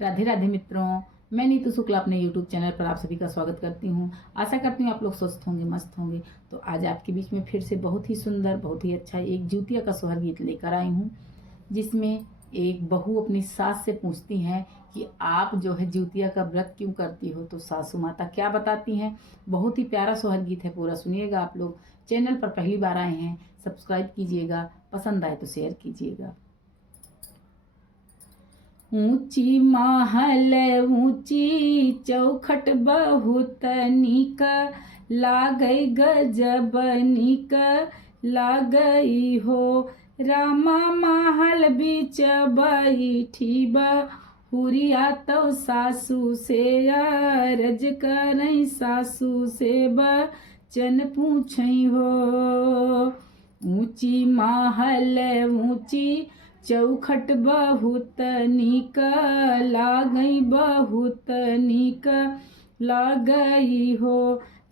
राधे राधे मित्रों, मैं नीतू शुक्ला अपने YouTube चैनल पर आप सभी का स्वागत करती हूँ। आशा करती हूँ आप लोग स्वस्थ होंगे, मस्त होंगे। तो आज आपके बीच में फिर से बहुत ही सुंदर, बहुत ही अच्छा एक जुतिया का सोहर गीत लेकर आई हूँ, जिसमें एक बहू अपनी सास से पूछती हैं कि आप जो है जुतिया का व्रत क्यों करती हो, तो सासू माता क्या बताती हैं। बहुत ही प्यारा सोहर गीत है, पूरा सुनिएगा। आप लोग चैनल पर पहली बार आए हैं, सब्सक्राइब कीजिएगा, पसंद आए तो शेयर कीजिएगा। ऊंची महल ऊंची चौखट बहुत निक लागई, गजब निक लागई हो। रामा महल बीच बैठी बहुरिया तो सासू से अरज करई, सासू से बचन पूछई हो। ऊंची महल ऊंची चौखट बहुत निक लागई, बहुत निक लागई हो।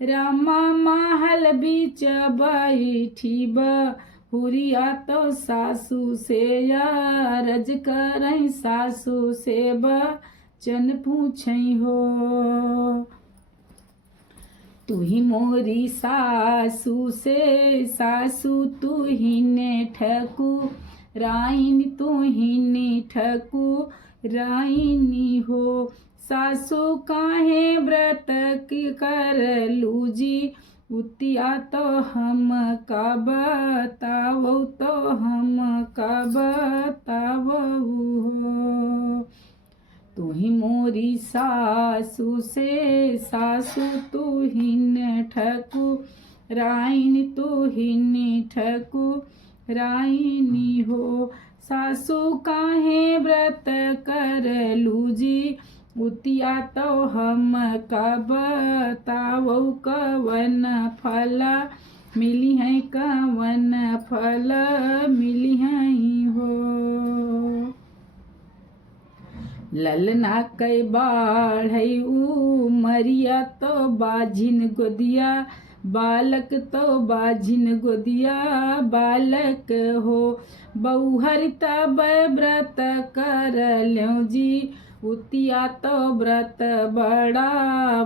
रामा महल बीच बैठी बहुरिया तो सासू से अरज करई, सासू से बचन पूछई हो। तू ही मोरी सासू से सासू, तू ही ने ठकू राइन, तू ही ने ठकू राइनी हो। सासू काहे व्रत कर लूजी, उतिया तो हम का बतावो, तो हम का बतावो हो। तू ही मोरी सासू से सासू, तू ही ने ठकू राइन, तू ही ने ठकू राइनी हो। सासू काहे व्रत कर लूजी, उतिया तो हम का बतावो, कवन फल मिली है, कवन फल मिली है हो। ललना कई बाढ़ई उमरिया तो बाझिन गोदिया, बालक तो बाझिन गोदिया बालक हो। बहुहर तब व्रत कर ल्यों जी, उतिया तो व्रत बड़ा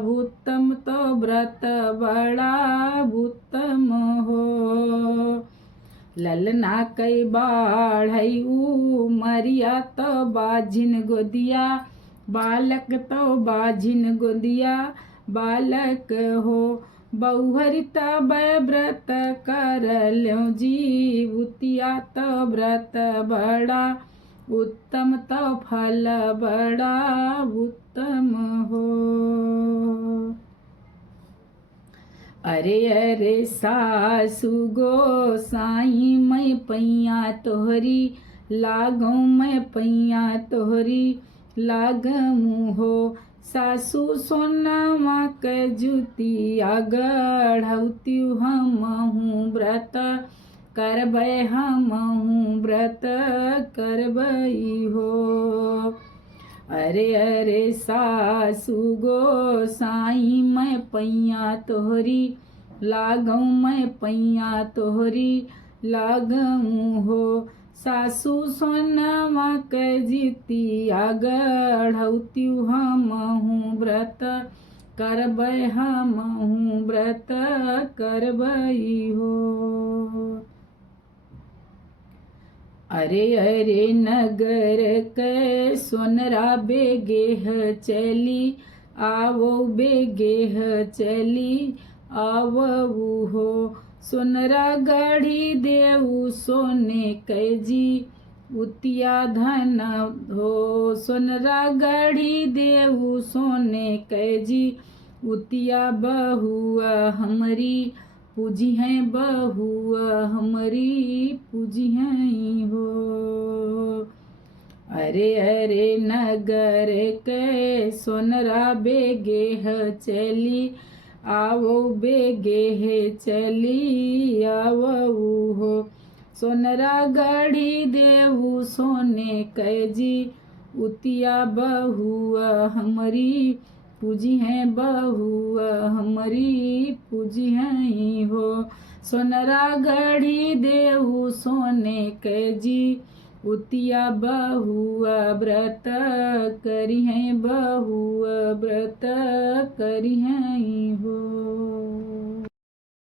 उत्तम, तो व्रत बड़ा उत्तम हो। ललना कई बाढ़ई उमरिया तो बाझिन गोदिया, बालक तो बाझिन गोदिया बालक हो। बहुहर तब व्रत कर ल्यों जी, उतिया तो व्रत बड़ा उत्तम, तो फल बड़ा उत्तम हो। अरे अरे सासू गोसाई, मैं पैया तोहरी लागू, मैं पैया तोहरी लागू हो। सासू सोनावा के जुतिया गढ़ौती, हमहू व्रत करबै, हमहू व्रत करबै हो। अरे अरे सासू गोसाई, मैं पैया तोहरी लागू, मैं पैया तोहरी लागू हो। सासू सोनवा के जितिया गढ़ौती, हमहू व्रत करबै, हमहू व्रत करबै हो। अरे अरे नगर के सोनरा बेगेह चली, आवो बेगेह चली आवू हो। सोनरा गढ़ी देऊ सोने कै जी, उतिया धन हो। सोनरा गढ़ी देऊ सोने कै जी, उतिया बहुआ हमरी पूजी हैं, बहुआ हमरी पूजी हैं हो। अरे अरे नगर के सोनरा बेगेह चली, आवो बेगेह चली आवू हो। सोनरा गढ़ी देऊ सोने कै जी, उतिया बहुआ हमरी पूजी हैं, बहुआ हमरी पूजी हैं हो। सोनरा गढ़ी देऊ सोने कै जी, उतिया बहुआ व्रत करी हैं, बहुआ व्रत करी हैं हो।